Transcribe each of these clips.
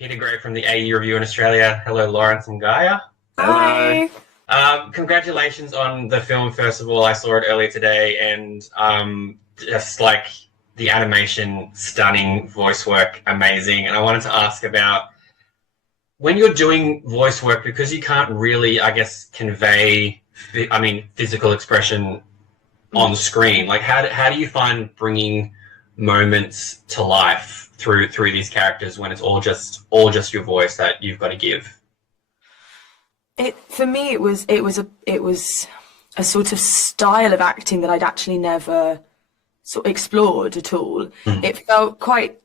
Peter Gray from the AU Review in Australia. Hello, Laurence and Gaia. Hi. Congratulations on the film, first of all. I saw it earlier today, and just like the animation, stunning, voice work, amazing. And I wanted to ask about when you're doing voice work, because you can't really, I guess, convey, physical expression on screen. Like, how do you find bringing moments to life through these characters when it's all just your voice that you've got to give? For me, it was a sort of style of acting that I'd actually never sort of explored at all. It felt quite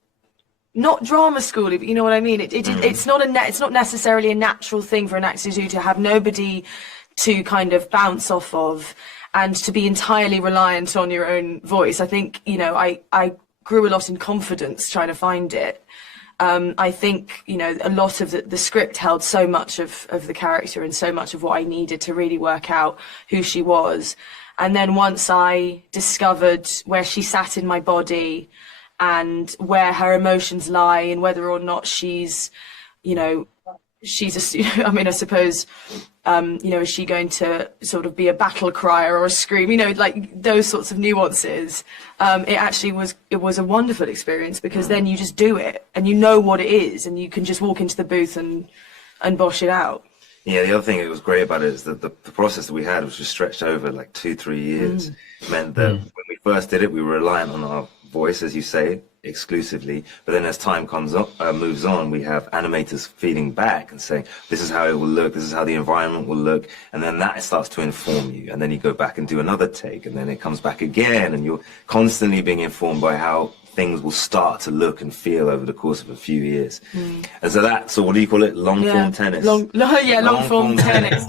not drama schooly, but you know what I mean. It's not necessarily a natural thing for an actor to do, to have nobody to kind of bounce off of and to be entirely reliant on your own voice. I think, you know, I grew a lot in confidence trying to find it. I think, you know, a lot of the script held so much of the character and so much of what I needed to really work out who she was. And then once I discovered where she sat in my body and where her emotions lie and whether or not she's, you know, I suppose, you know, is she going to sort of be a battle crier or a scream, you know, like those sorts of nuances. It was a wonderful experience, because then you just do it and you know what it is and you can just walk into the booth and bosh it out. Yeah, the other thing that was great about it is that the process that we had was just stretched over like 2-3 years. It meant that when we first did it, we were reliant on our voice, as you say, exclusively. But then as time moves on, we have animators feeding back and saying, this is how it will look, this is how the environment will look. And then that starts to inform you. And then you go back and do another take, and then it comes back again. And you're constantly being informed by how things will start to look and feel over the course of a few years. And so what do you call it? Long-form tennis? Long-form tennis.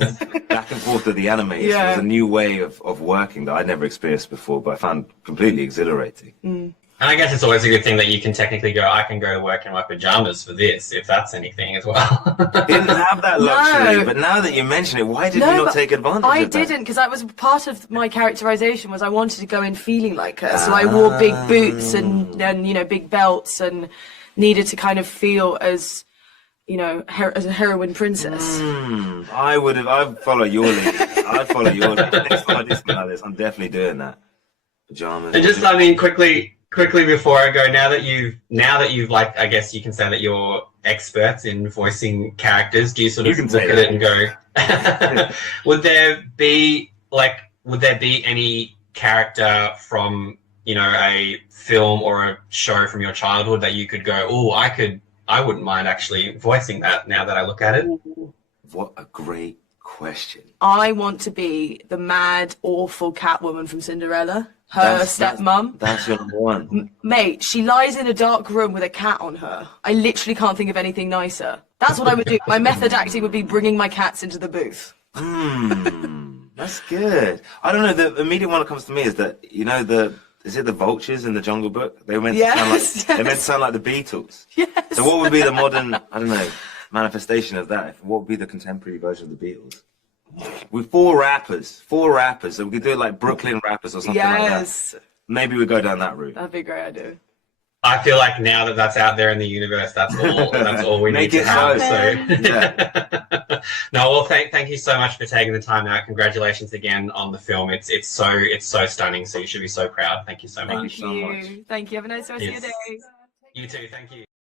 Back and forth with the animators. It was a new way of working that I'd never experienced before, but I found completely exhilarating. And I guess it's always a good thing that you can technically go, I can go to work in my pajamas for this, if that's anything as well. Didn't have that luxury, but now that you mention it, why did you not take advantage of that? I didn't, because that was part of my characterization, was I wanted to go in feeling like her. So I wore big boots and you know, big belts, and needed to kind of feel as, you know, as a heroine princess. I'd follow your lead. I'd follow your lead. Next time I do something like this, I'm definitely doing that. Pajamas. And just, quickly before I go, now that you've like, I guess you can say that you're experts in voicing characters, do you sort of look at it and go, would there be any character from, you know, a film or a show from your childhood that you could go, oh, I wouldn't mind actually voicing that now that I look at it? What a great question. I want to be the mad, awful Catwoman from Cinderella. Her stepmom. That's your number one. Mate, she lies in a dark room with a cat on her. I literally can't think of anything nicer. That's what I would do. My method acting would be bringing my cats into the booth. That's good. I don't know, the immediate one that comes to me is that, you know, is it the vultures in the Jungle Book? They were meant to sound like the Beatles. Yes. So what would be the modern, I don't know, manifestation of that? What would be the contemporary version of the Beatles? With four rappers, so we could do it like Brooklyn rappers or something like that. Maybe we go down that route. That'd be a great idea. I feel like now that that's out there in the universe, that's all we need to have. No, well, thank you so much for taking the time out. Congratulations again on the film. It's so stunning. So you should be so proud. Thank you so much. Thank you. Have a nice rest of your day. You too. Thank you.